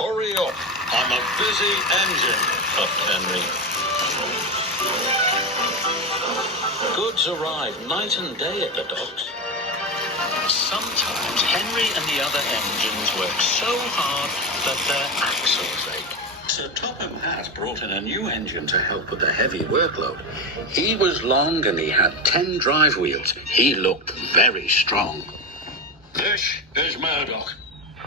Hurry up. I'm a busy engine, puffed Henry. Goods arrive night and day at the docks. Sometimes Henry and the other engines work so hard that their axles ache. Sir Topham Hatt brought in a new engine to help with the heavy workload. He was long and he had 10 drive wheels. He looked very strong. This is Murdoch.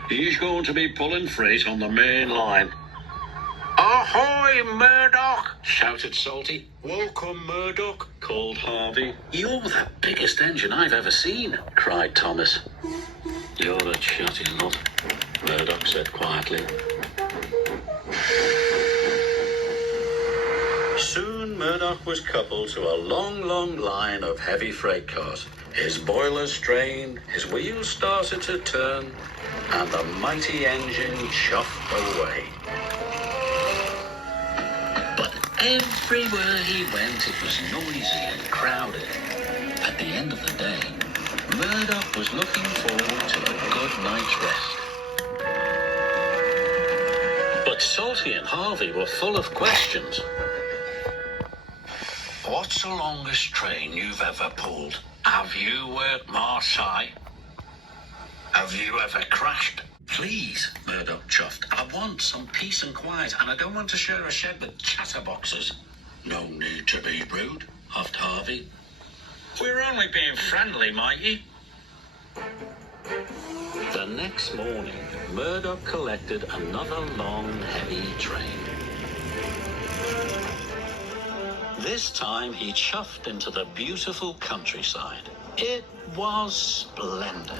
He's going to be pulling freight on the main line. Ahoy, Murdoch! Shouted Salty. Welcome, Murdoch, called Harvey. You're the biggest engine I've ever seen, cried Thomas. You're a chatty lot, Murdoch said quietly. Soon Murdoch was coupled to a long line of heavy freight cars. His boilers strained, his wheels started to turn, and the mighty engine chuffed away. But everywhere he went, it was noisy and crowded. At the end of the day, Murdoch was looking forward to a good night's rest. But Salty and Harvey were full of questions. What's the longest train you've ever pulled? Have you worked Marseille? Have you ever crashed? Please, Murdoch chuffed. I want some peace and quiet, and I don't want to share a shed with chatterboxes. No need to be rude, huffed Harvey. We're only being friendly, matey. The next morning, Murdoch collected another long, heavy train. This time he chuffed into the beautiful countryside. It was splendid.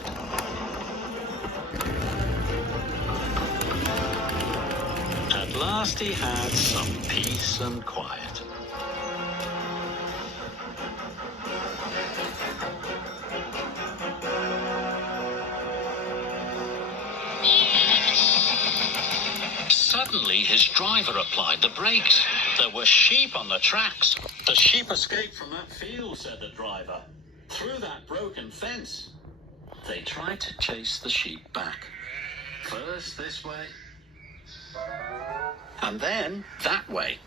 At last he had some peace and quiet. Suddenly his driver applied the brakes. There were sheep on the tracks. The sheep escaped from that field, said the driver. Through that broken fence. They tried to chase the sheep back. First this way, and then that way.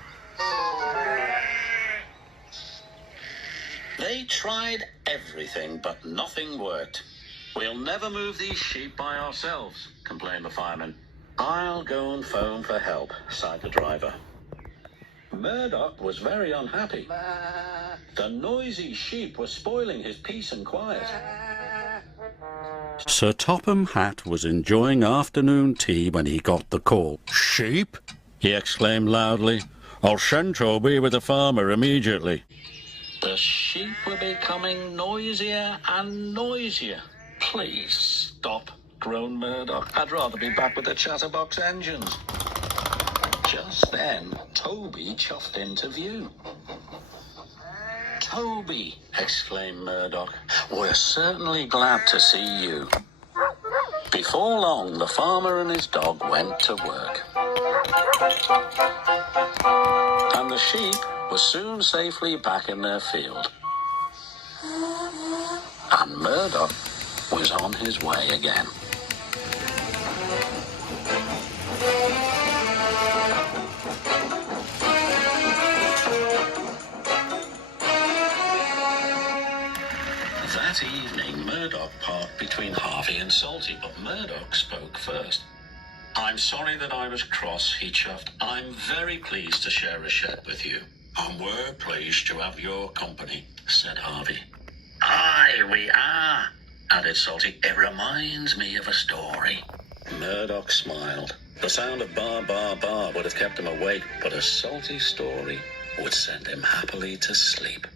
They tried everything, but nothing worked. We'll never move these sheep by ourselves, complained the fireman. I'll go and phone for help, sighed the driver. Murdoch was very unhappy. The noisy sheep were spoiling his peace and quiet. Sir Topham Hatt was enjoying afternoon tea when he got the call. Sheep? He exclaimed loudly. I'll send Toby with the farmer immediately. The sheep were becoming noisier and noisier. Please stop, groaned Murdoch. I'd rather be back with the chatterbox engines. Just then, Toby chuffed into view. Toby, exclaimed Murdoch, we're certainly glad to see you. Before long, the farmer and his dog went to work. And the sheep were soon safely back in their field. And Murdoch was on his way again. That evening, Murdoch parked between Harvey and Salty, but Murdoch spoke first. I'm sorry that I was cross, he chuffed. I'm very pleased to share a shed with you. And we're pleased to have your company, said Harvey. Aye, we are, added Salty. It reminds me of a story. Murdoch smiled. The sound of bar, bar, bar would have kept him awake, but a Salty story would send him happily to sleep.